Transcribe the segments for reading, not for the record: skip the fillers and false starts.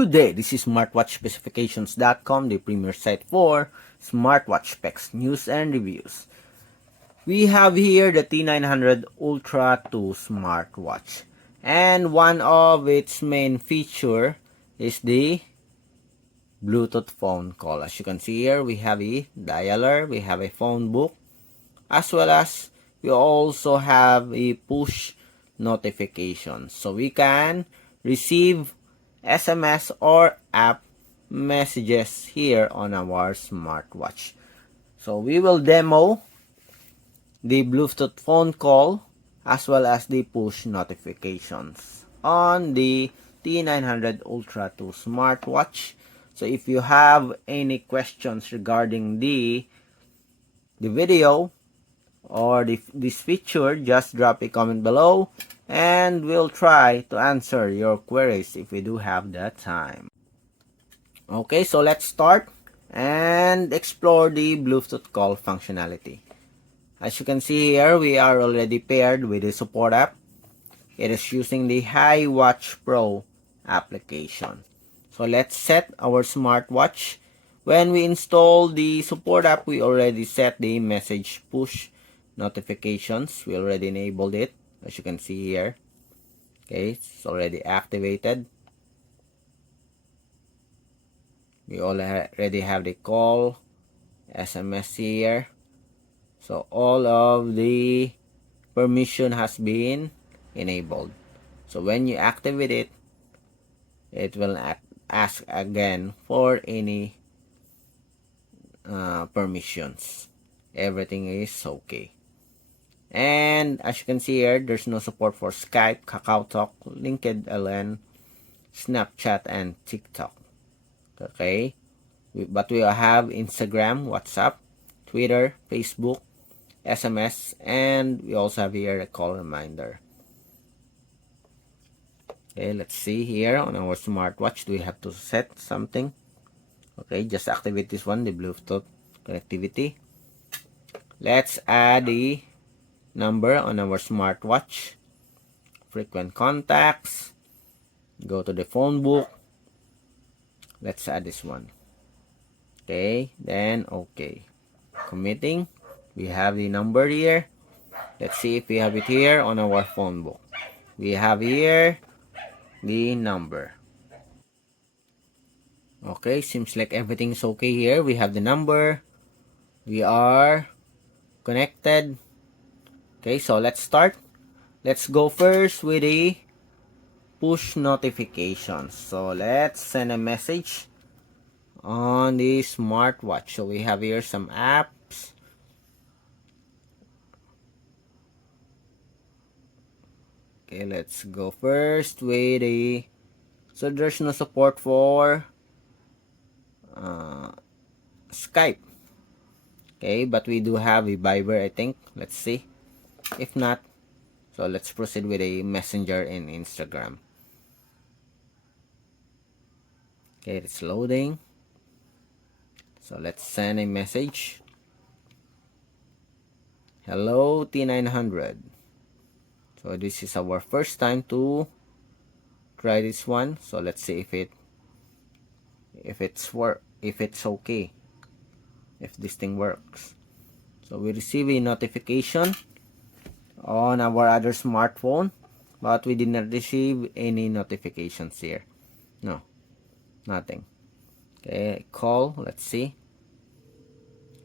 Good day, this is smartwatchspecifications.com, the premier site for smartwatch specs, news, and reviews. We have here the T900 Ultra 2 smartwatch, and one of its main feature is the Bluetooth phone call. As you can see here, we have a dialer, we have a phone book, as well as we also have a push notification, so we can receive SMS or app messages here on our smartwatch. So we will demo the Bluetooth phone call as well as the push notifications on the T900 Ultra 2 smartwatch. So if you have any questions regarding the video or this feature, just drop a comment below and we'll try to answer your queries if we do have the time. Okay, so let's start and explore the Bluetooth call functionality. As you can see here, we are already paired with the support app. It is using the iWatch Pro application. So let's set our smartwatch. When we install the support app, we already set the message push notifications. We already enabled it, as you can see here. Okay, it's already activated. We already have the call, SMS here. So all of the permission has been enabled. So when you activate it, it will ask again for any permissions. Everything is okay. And as you can see here, there's no support for Skype, KakaoTalk, LinkedIn, Snapchat, and TikTok. Okay, but we have Instagram, WhatsApp, Twitter, Facebook, SMS, and we also have here a call reminder. Okay, let's see here on our smartwatch. Do we have to set something? Okay, just activate this one, the Bluetooth connectivity. Let's add the number on our smartwatch. Frequent contacts. Go to the phone book. Let's add this one. Okay, then okay. Committing. We have the number here. Let's see if we have it here on our phone book. We have here the number. Okay, seems like everything's okay here. We have the number. We are connected. Okay, so let's start. Let's go first with the push notifications. So let's send a message on the smartwatch. So we have here some apps. Okay, let's go first with the, so there's no support for Skype. Okay, but we do have a Viber, I think. Let's see. If not, so let's proceed with a Messenger and Instagram. Okay, it's loading. So let's send a message. Hello, T900. So this is our first time to try this one. So let's see if it's okay, if this thing works. So we receive a notification on our other smartphone, but we did not receive any notifications here. No, nothing. Okay, call. Let's see.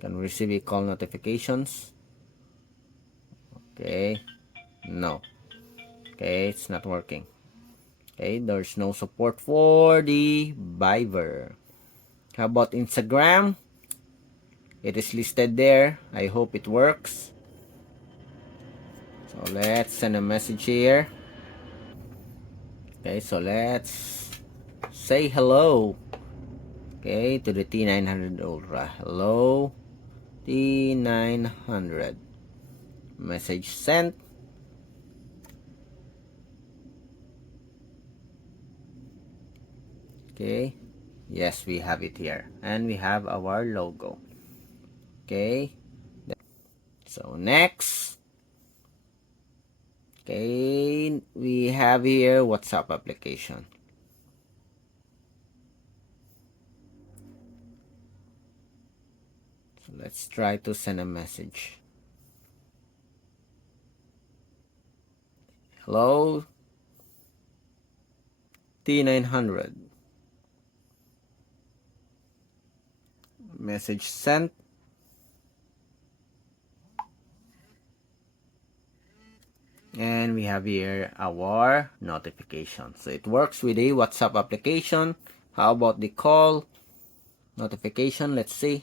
Can we receive a call notifications? Okay, no. Okay, it's not working. Okay, there's no support for the Viber. How about Instagram? It is listed there. I hope it works. So let's send a message here. Okay, so let's say hello. Okay, to the T900 Ultra. Hello, T900. Message sent. Okay, yes, we have it here. And we have our logo. Okay, so next. Okay, we have here WhatsApp application. Let's try to send a message. Hello, T900. Message sent. And we have here our notification. So it works with the WhatsApp application. How about the call notification? Let's see.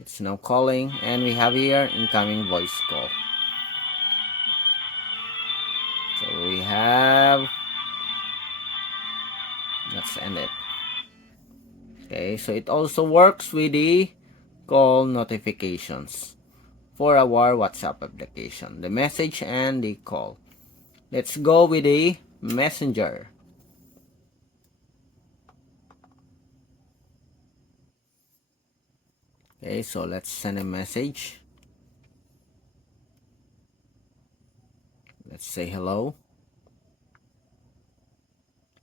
It's now calling, and we have here incoming voice call. So we have, let's end it. Okay, so it also works with the call notifications for our WhatsApp application, the message and the call. Let's go with the messenger. Okay, so let's send a message. Let's say hello.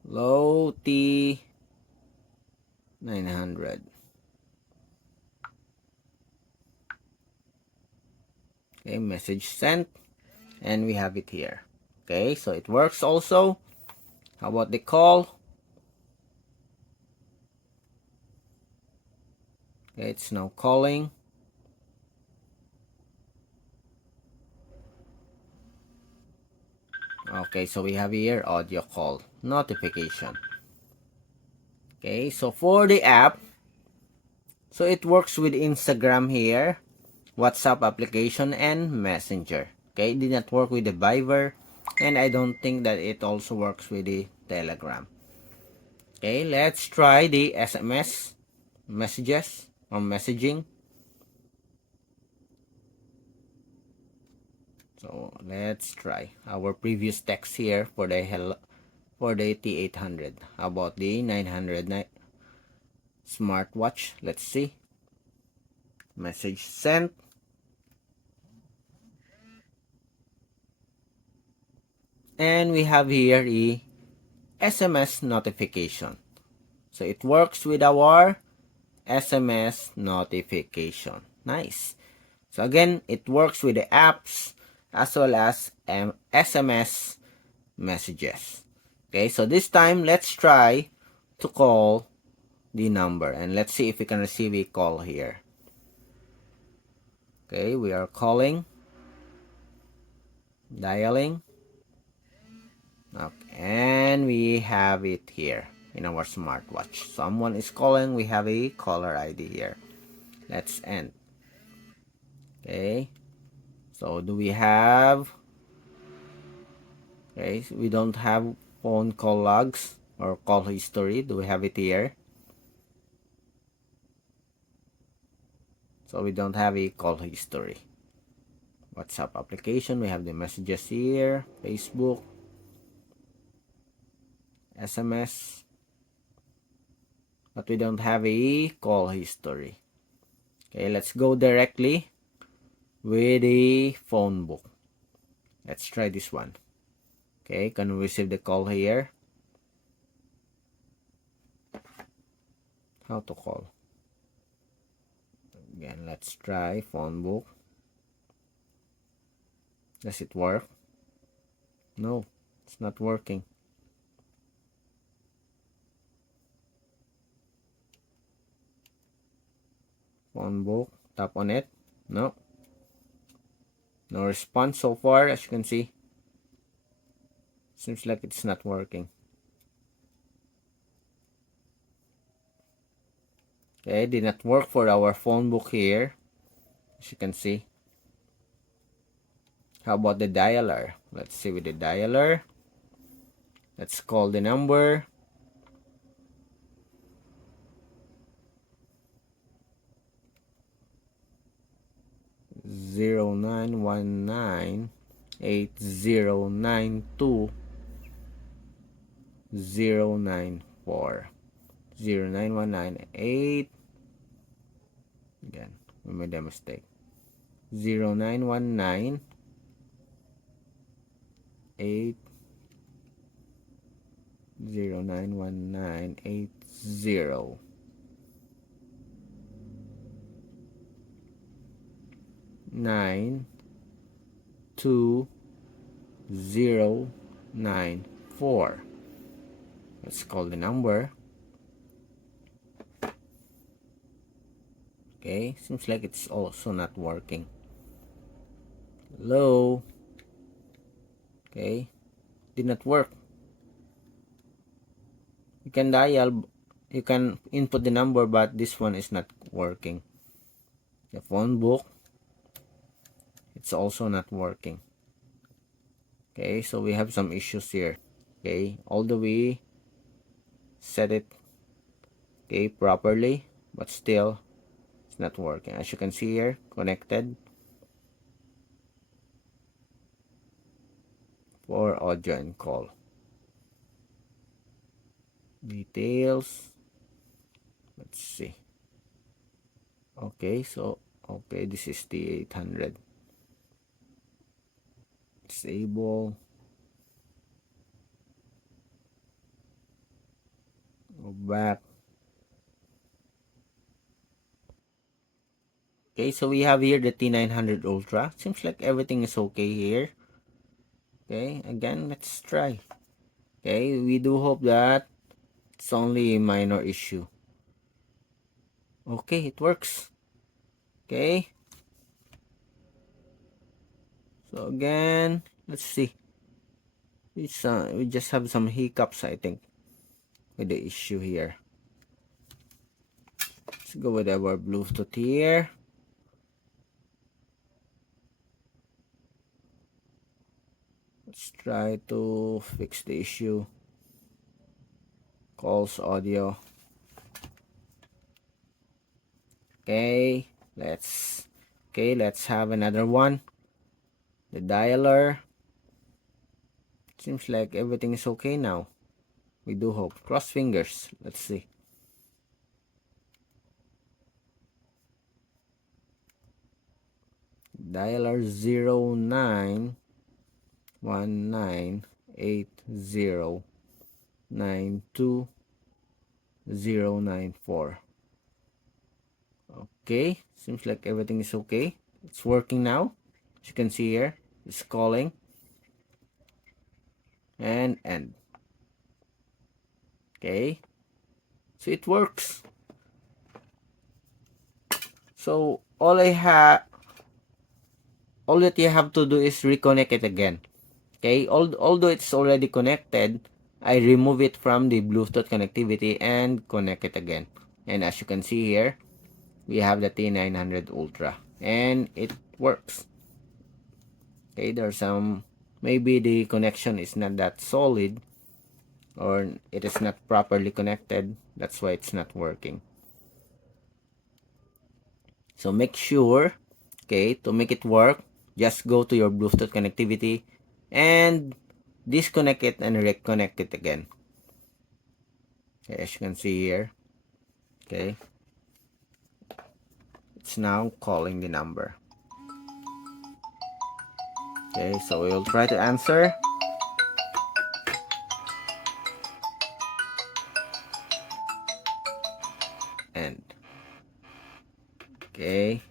Hello, T900. Okay, message sent, and we have it here. Okay, so it works also. How about the call? Okay, it's now calling. Okay, so we have here audio call notification. Okay, so for the app, so it works with Instagram here, WhatsApp application, and Messenger. Okay, it did not work with the Viber, and I don't think that it also works with the Telegram. Okay, let's try the SMS messages or messaging. So let's try our previous text here for the T800. How about the 900 smartwatch? Let's see. Message sent. And we have here a SMS notification. So it works with our SMS notification. Nice. So again, it works with the apps as well as SMS messages. Okay, so this time let's try to call the number, and let's see if we can receive a call here. Okay, we are calling, dialing. Okay, and we have it here in our smartwatch. Someone is calling. We have a caller ID here. Let's end. Okay, so do we have, okay, so we don't have phone call logs or call history. Do we have it here? So we don't have a call history. WhatsApp application, we have the messages here, Facebook, SMS, but we don't have a call history. Okay, let's go directly with the phone book. Let's try this one. Okay, can we receive the call here? How to call? Again, let's try phone book. Does it work? No, it's not working. Phone book, tap on it. No. No response so far, as you can see. Seems like it's not working. Okay, did not work for our phone book here, as you can see. How about the dialer? Let's see with the dialer. Let's call the number. Zero 919-8092-094. 09198. Again, we made a mistake. 0919 8 091980 92094. Let's call the number. Okay, seems like it's also not working. Hello. Okay, did not work. You can dial, you can input the number, but this one is not working. The phone book, it's also not working. Okay, so we have some issues here. Okay, although we set it properly, but still it's not working. As you can see here, connected for audio and call. Details, let's see. Okay, so this is the 800. Disable. Go back. Okay, so we have here the T900 Ultra. Seems like everything is okay here. Okay, again, let's try. Okay, we do hope that it's only a minor issue. Okay, it works. Okay. So again, let's see. It's we just have some hiccups, I think, with the issue here. Let's go with our Bluetooth here. Let's try to fix the issue. Calls audio. Okay, let's have another one. The dialer. Seems like everything is okay now. We do hope. Cross fingers. Let's see. Dialer 091980920094. Okay, seems like everything is okay. It's working now. As you can see here, it's calling and end. Okay, so it works. So all that you have to do is reconnect it again. Okay, although it's already connected, I remove it from the Bluetooth connectivity and connect it again. And as you can see here, we have the T900 Ultra and it works. Okay, there's some, maybe the connection is not that solid or it is not properly connected. That's why it's not working. So make sure, okay, to make it work, just go to your Bluetooth connectivity and disconnect it and reconnect it again. Okay, as you can see here, okay, it's now calling the number. Okay, so we'll try to answer. And okay,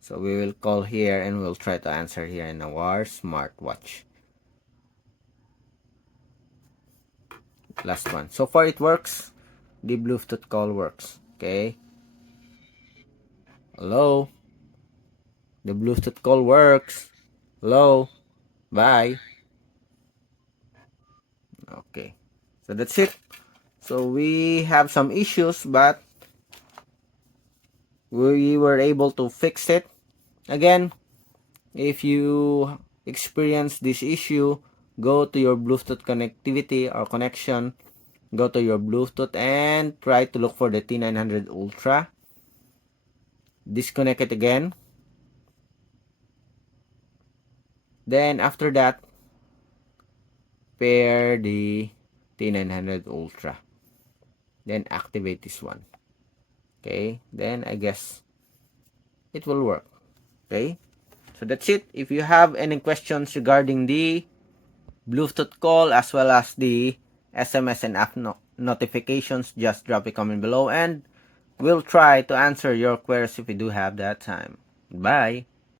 so we will call here and we'll try to answer here in our smartwatch. Last one. So far it works. The Bluetooth call works. Okay. Hello. The Bluetooth call works. Hello. Bye. Okay. So that's it. So we have some issues, but we were able to fix it. Again, if you experience this issue, go to your Bluetooth connectivity or connection. Go to your Bluetooth and try to look for the T900 Ultra. Disconnect it again. Then after that, pair the T900 Ultra. Then activate this one. Okay, then I guess it will work. Okay, so that's it. If you have any questions regarding the Bluetooth call as well as the SMS and app notifications, just drop a comment below and we'll try to answer your queries if we do have that time. Bye!